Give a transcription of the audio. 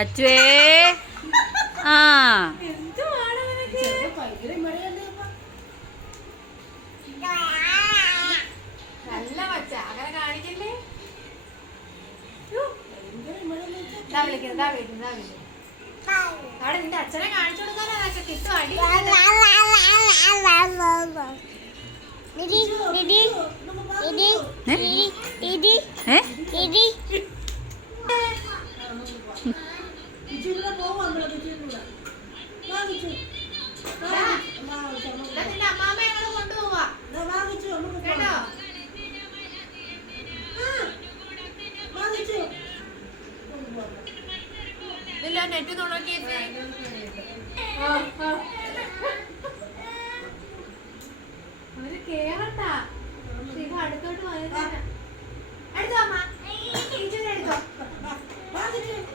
അച്ചുവേ ആ നല്ല മച്ച അങ്ങനെ കാണിക്കല്ലേ. അവിടെ നിന്റെ അച്ഛനെ കാണിച്ചു കൊടുക്കാനാ കിട്ടും അടി. നിന്റെ അമ്മാമ്മ ഞങ്ങള് കൊണ്ടുപോവാ കേട്ടോ. ഇതില്ല നെറ്റ് നോക്കിയിട്ട് അവര് കേറട്ടാ. ശിവ അടുത്തോട്ട് വന്നിട്ട് എടുത്തോ അമ്മ, എടുത്തോ